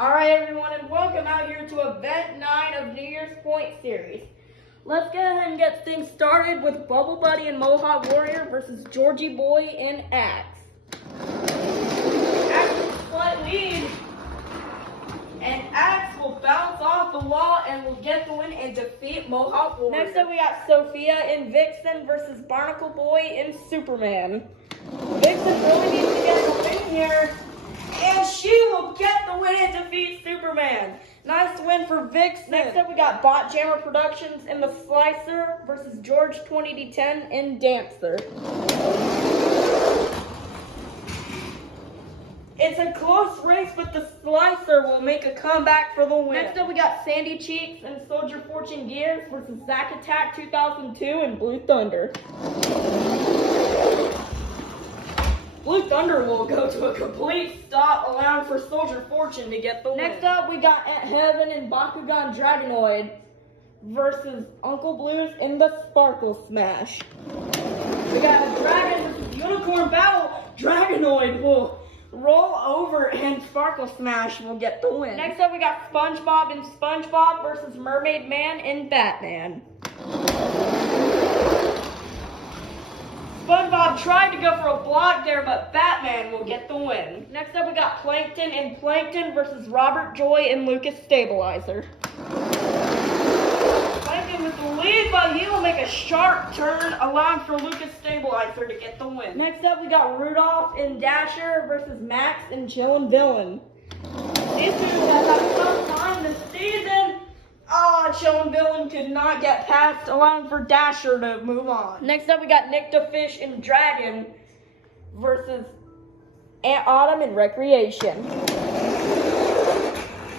Alright everyone, and welcome out here to event 9 of New Year's Point series. Let's go ahead and get things started with Bubble Buddy and Mohawk Warrior versus Georgie Boy and Axe. Axe with a slight lead, and Axe will bounce off the wall and will get the win and defeat Mohawk Warrior. Next up we got Sophia and Vixen versus Barnacle Boy and Superman. Vixen really needs to get the win here, and she will get the win and defeat Superman. Nice win for Vixen. Next up, we got Bot Jammer Productions and the Slicer versus George 20D10 and Dancer. It's a close race, but the Slicer will make a comeback for the win. Next up, we got Sandy Cheeks and Soldier Fortune Gears versus Zack Attack 2002 and Blue Thunder. Blue Thunder will go to a complete stop, allowing for Soldier Fortune to get the win. Next up, we got Aunt Heaven and Bakugan Dragonoid versus Uncle Blues in the Sparkle Smash. We got a Dragon versus Unicorn battle. Dragonoid will roll over and Sparkle Smash will get the win. Next up, we got SpongeBob and SpongeBob versus Mermaid Man and Batman. SpongeBob tried to go for a block there, but Batman will get the win. Next up, we got Plankton and Plankton versus Robert Joy and Lucas Stabilizer. Plankton with the lead, but he will make a sharp turn, allowing for Lucas Stabilizer to get the win. Next up, we got Rudolph and Dasher versus Max and Chillin' Villain. These two have had a tough time this season. Chillin' Villain could not get past, allowing for Dasher to move on. Next up, we got Nick the Fish and Dragon versus Aunt Autumn and Recreation.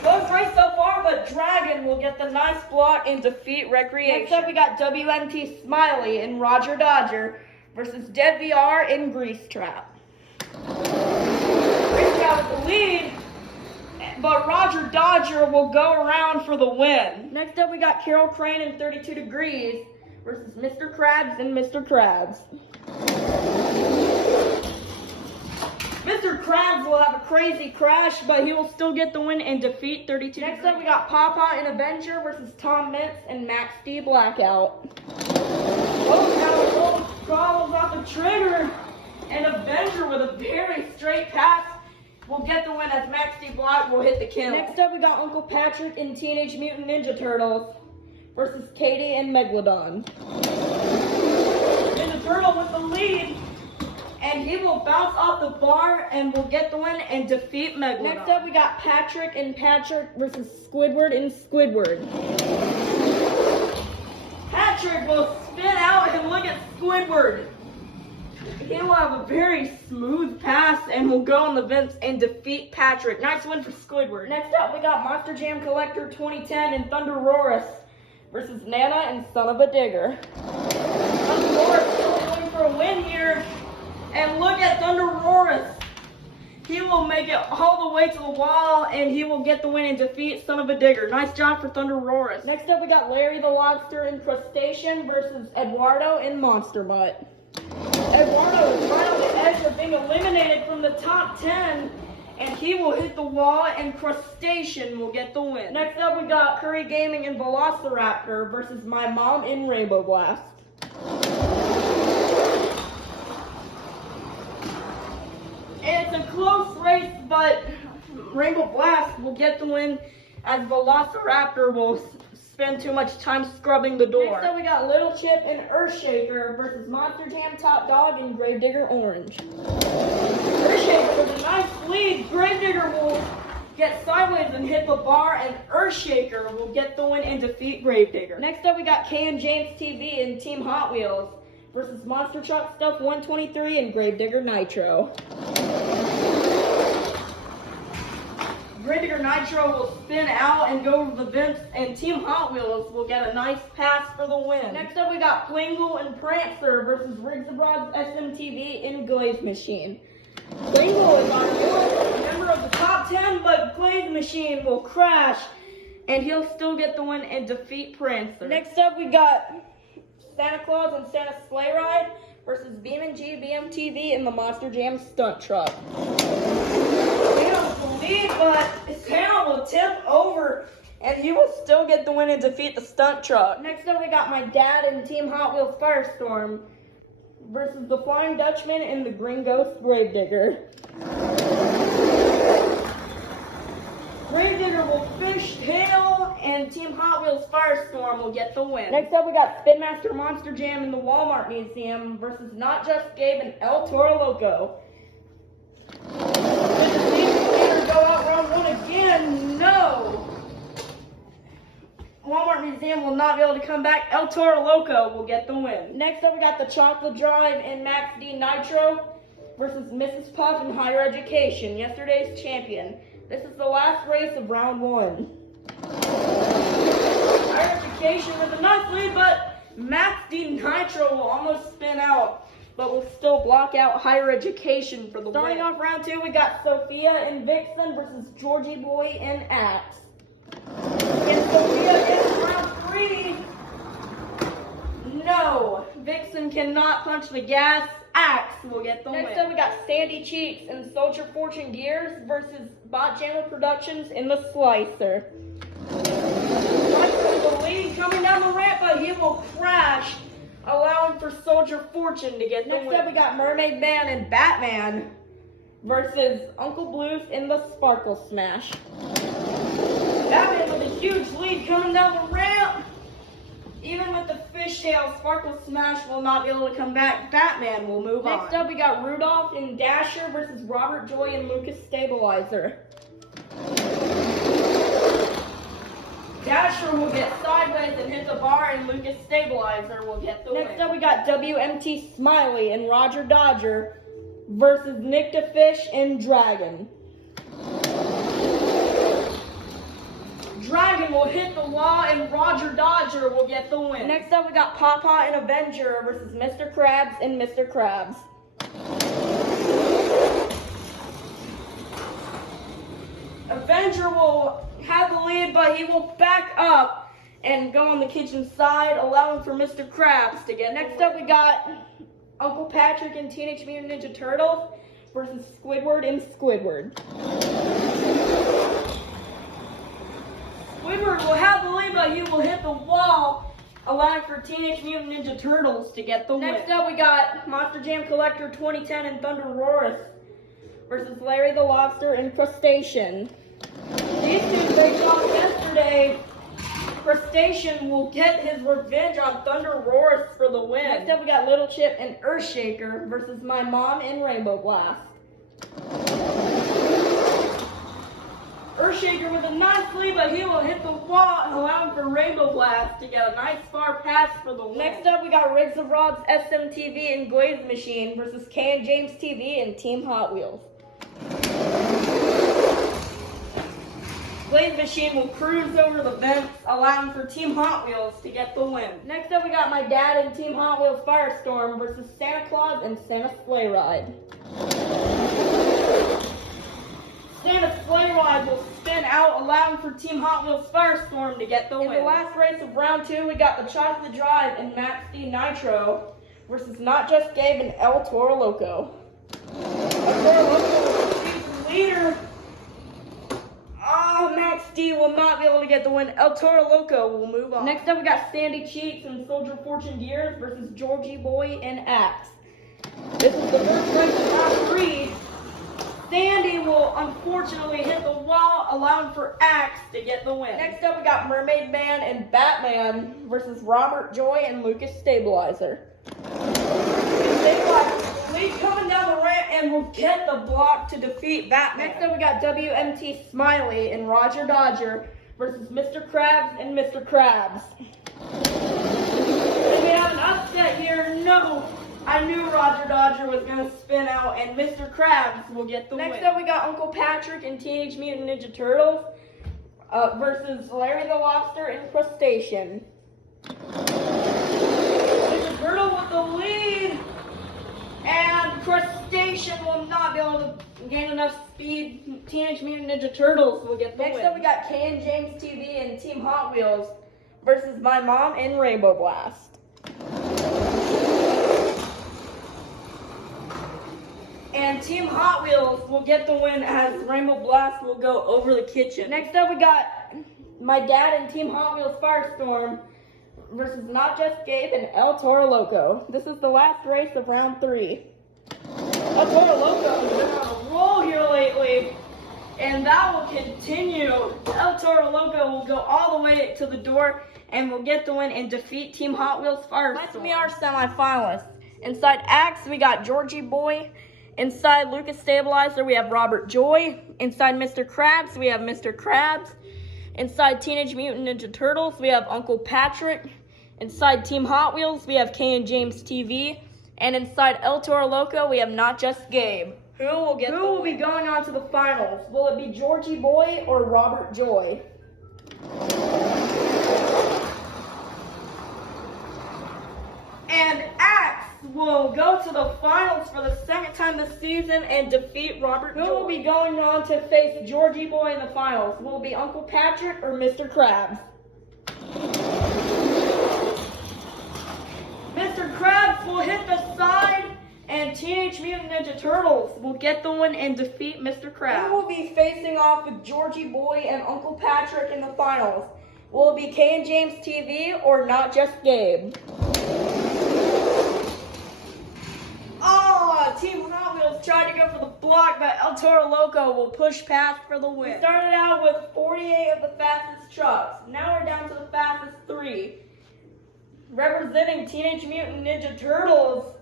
Close race so far, but Dragon will get the nice block and defeat Recreation. Next up, we got WMT Smiley and Roger Dodger versus Dead VR and Grease Trap. Grease Trap with the lead, but Roger Dodger will go around for the win. Next up, we got Carol Crane and 32 Degrees versus Mr. Krabs and Mr. Krabs. Mr. Krabs will have a crazy crash, but he will still get the win and defeat 32 Degrees. Next up, we got Papa and Avenger versus Tom Mintz and Max D Blackout. Oh, now roll travels off the trigger, and Avenger with a very straight pass will get the win as Max D Block will hit the kill. Next up, we got Uncle Patrick and Teenage Mutant Ninja Turtles versus Katie and Megalodon. Ninja Turtle with the lead, and he will bounce off the bar and will get the win and defeat Megalodon. Next up, we got Patrick and Patrick versus Squidward and Squidward. Patrick will spin out and look at Squidward. He will have a very smooth pass and will go on the vents and defeat Patrick. Nice win for Squidward. Next up, we got Monster Jam Collector 2010 and Thunder Roris versus Nana and Son of a Digger. Thunder Roris still going for a win here. And look at Thunder Roris. He will make it all the way to the wall and he will get the win and defeat Son of a Digger. Nice job for Thunder Roris. Next up, we got Larry the Lobster and Crustacean versus Eduardo and Monster Mutt. Eduardo is right on the edge of being eliminated from the top 10, and he will hit the wall, and Crustacean will get the win. Next up, we got Curry Gaming and Velociraptor versus My Mom in Rainbow Blast. And it's a close race, but Rainbow Blast will get the win as Velociraptor will spend too much time scrubbing the door. Next up, we got Little Chip and Earthshaker versus Monster Jam Top Dog and Gravedigger Orange. Earthshaker with a nice lead. Gravedigger will get sideways and hit the bar, and Earthshaker will get the win and defeat Gravedigger. Next up, we got Kay and James TV and Team Hot Wheels versus Monster Truck Stuff 123 and Gravedigger Nitro. Gravedigger Nitro will spin out and go over the vents, and Team Hot Wheels will get a nice pass for the win. Next up, we got Plingle and Prancer versus Riggs Abroad's SMTV and Glaze Machine. Plingle is on a member of the top 10, but Glaze Machine will crash, and he'll still get the win and defeat Prancer. Next up, we got Santa Claus and Santa's Sleigh Ride versus BeamNG, BMTV, and the Monster Jam Stunt Truck. Santa will lead, but Santa will and he will still get the win and defeat the stunt truck. Next up, we got my dad and Team Hot Wheels Firestorm versus the Flying Dutchman and the Green Ghost Gravedigger. Gravedigger will fishtail, and Team Hot Wheels Firestorm will get the win. Next up, we got Spin Master Monster Jam in the Walmart Museum versus Not Just Gabe and El Toro Loco. Did the team go out round one again? No. Walmart Museum will not be able to come back. El Toro Loco will get the win. Next up, we got the Chocolate Drive and Max D Nitro versus Mrs. Puff and Higher Education, yesterday's champion. This is the last race of round one. Higher Education with a nice lead, but Max D Nitro will almost spin out, but will still block out Higher Education for the win. Starting off round two, we got Sophia and Vixen versus Georgie Boy and Axe. And Sophia in round three. No, Vixen cannot punch the gas. Axe will get the win. Next up, we got Sandy Cheeks and Soldier Fortune Gears versus Bot Jammer Productions in the Slicer. Slicer with the lead coming down the ramp, but he will crash, allowing for Soldier Fortune to get the win. Next up, we got Mermaid Man and Batman versus Uncle Blues in the Sparkle Smash. Batman with a huge lead coming down the ramp. Even with the fishtail, Sparkle Smash will not be able to come back. Batman will move on. Next up, we got Rudolph and Dasher versus Robert Joy and Lucas Stabilizer. Dasher will get sideways and hit the bar, and Lucas Stabilizer will get the win. Next up, we got WMT Smiley and Roger Dodger versus Nick the Fish and Dragon. Dragon will hit the wall, and Roger Dodger will get the win. Next up, we got Papa and Avenger versus Mr. Krabs and Mr. Krabs. Avenger will have the lead, but he will back up and go on the kitchen side, allowing for Mr. Krabs to get. Next up, we got Uncle Patrick and Teenage Mutant Ninja Turtles versus Squidward and Squidward. Squidward will have the lead, but he will hit the wall, allowing for Teenage Mutant Ninja Turtles to get the win. Next up, we got Monster Jam Collector 2010 and Thunder Roarus versus Larry the Lobster and Crustacean. These two faced off yesterday. Crustacean will get his revenge on Thunder Roarus for the win. Next up, we got Little Chip and Earthshaker versus My Mom and Rainbow Blast. Earthshaker with a nice lead, but he will hit the wall, allowing for Rainbow Blast to get a nice far pass for the win. Next up, we got Riggs of Rods, SMTV, and Glaze Machine versus Kay and James TV and Team Hot Wheels. Glaze Machine will cruise over the vents, allowing for Team Hot Wheels to get the win. Next up, we got my dad and Team Hot Wheels Firestorm versus Santa Claus and Santa Sleigh Ride. Santa Sleigh Ride will spin out, allowing for Team Hot Wheels Firestorm to get the win. In the last race of round two, we got the Chocolate Drive and Max D Nitro versus Not Just Gabe and El Toro Loco. El Toro Loco is the leader. Max D will not be able to get the win. El Toro Loco will move on. Next up, we got Sandy Cheeks and Soldier Fortune Gears versus Georgie Boy and Axe. This is the first race of round three. Sandy will unfortunately hit the wall, allowing for Axe to get the win. Next up, we got Mermaid Man and Batman versus Robert Joy and Lucas Stabilizer. Stabilizer lead coming down the ramp and will get the block to defeat Batman. Next up, we got WMT Smiley and Roger Dodger versus Mr. Krabs and Mr. Krabs. And we have an upset here. No. I knew Roger Dodger was going to spin out, and Mr. Krabs will get the win. Next up, we got Uncle Patrick and Teenage Mutant Ninja Turtles versus Larry the Lobster and Crustacean. Ninja Turtle with the lead, and Crustacean will not be able to gain enough speed. Teenage Mutant Ninja Turtles will get the win. Next up, we got Kay and James TV and Team Hot Wheels versus My Mom and Rainbow Blast. And Team Hot Wheels will get the win as Rainbow Blast will go over the kitchen. Next up, we got my dad and Team Hot Wheels Firestorm versus Not Just Gabe and El Toro Loco. This is the last race of round 3. El Toro Loco has been on a roll here lately, and that will continue. El Toro Loco will go all the way to the door and will get the win and defeat Team Hot Wheels Firestorm. Let's meet our semifinalists. Inside Axe, we got Georgie Boy. Inside Lucas Stabilizer, we have Robert Joy. Inside Mr. Krabs, we have Mr. Krabs. Inside Teenage Mutant Ninja Turtles, we have Uncle Patrick. Inside Team Hot Wheels, we have Kay and James TV. And inside El Toro Loco, we have Not Just Gabe. Who will be going on to the finals? Will it be Georgie Boy or Robert Joy? And Axe will go to the finals for the second time this season and defeat Robert Joy. Who will be going on to face Georgie Boy in the finals? Will it be Uncle Patrick or Mr. Krabs? Mr. Krabs will hit the side, and Teenage Mutant Ninja Turtles will get the win and defeat Mr. Krabs. Who will be facing off with Georgie Boy and Uncle Patrick in the finals? Will it be Kay and James TV or Not Just Gabe? Team Hot Wheels tried to go for the block, but El Toro Loco will push past for the win. We started out with 48 of the fastest trucks. Now we're down to the fastest 3. Representing Teenage Mutant Ninja Turtles,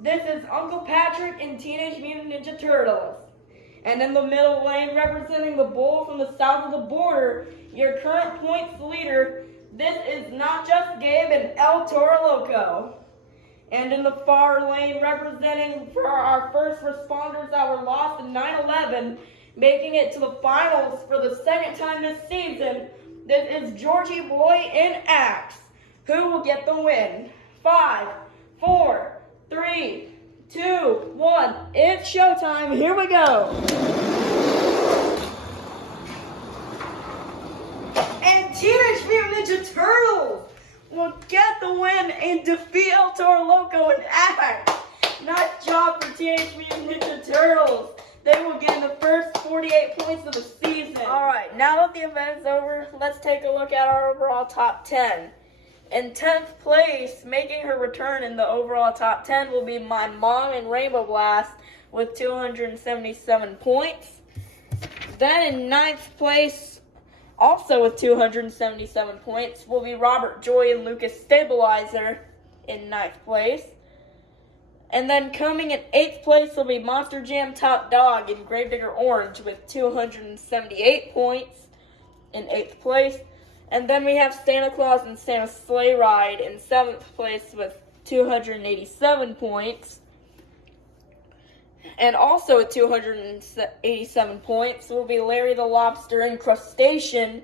this is Uncle Patrick and Teenage Mutant Ninja Turtles. And in the middle lane, representing the bull from the south of the border, your current points leader, this is Not Just Gabe and El Toro Loco. And in the far lane, representing for our first responders that were lost in 9/11, making it to the finals for the second time this season, this is Georgie Boy and Axe. Who will get the win? 5, 4, 3, 2, 1. It's showtime. Here we go. And Teenage Mutant Ninja Turtles will get the win and defeat El Toro Loco and Axe. Nice job for Teenage Mutant Ninja Turtles. They will get the first 48 points of the season. All right, now that the event's over, let's take a look at our overall top 10. In 10th place, making her return in the overall top 10 will be my mom in Rainbow Blast with 277 points. Then in 9th place, also with 277 points, will be Robert Joy and Lucas Stabilizer in 9th place. And then coming in 8th place will be Monster Jam Top Dog in Gravedigger Orange with 278 points in 8th place. And then we have Santa Claus and Santa's Sleigh Ride in 7th place with 287 points. And also with 287 points will be Larry the Lobster and Crustacean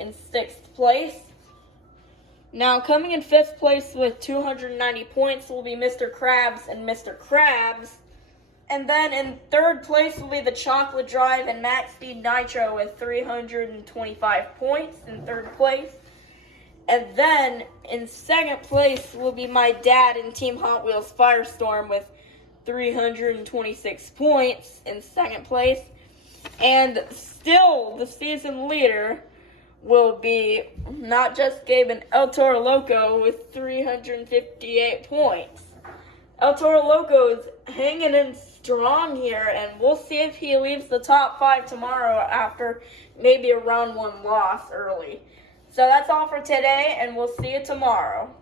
in 6th place. Now coming in 5th place with 290 points will be Mr. Krabs and Mr. Krabs. And then in 3rd place will be the Chocolate Drive and Max Speed Nitro with 325 points in 3rd place. And then in 2nd place will be my dad and Team Hot Wheels Firestorm with 326 points in 2nd place. And still the season leader will be Not Just Gabe and El Toro Loco with 358 points. El Toro Loco is hanging in strong here, and we'll see if he leaves the top 5 tomorrow after maybe a round 1 loss early. So that's all for today, and we'll see you tomorrow.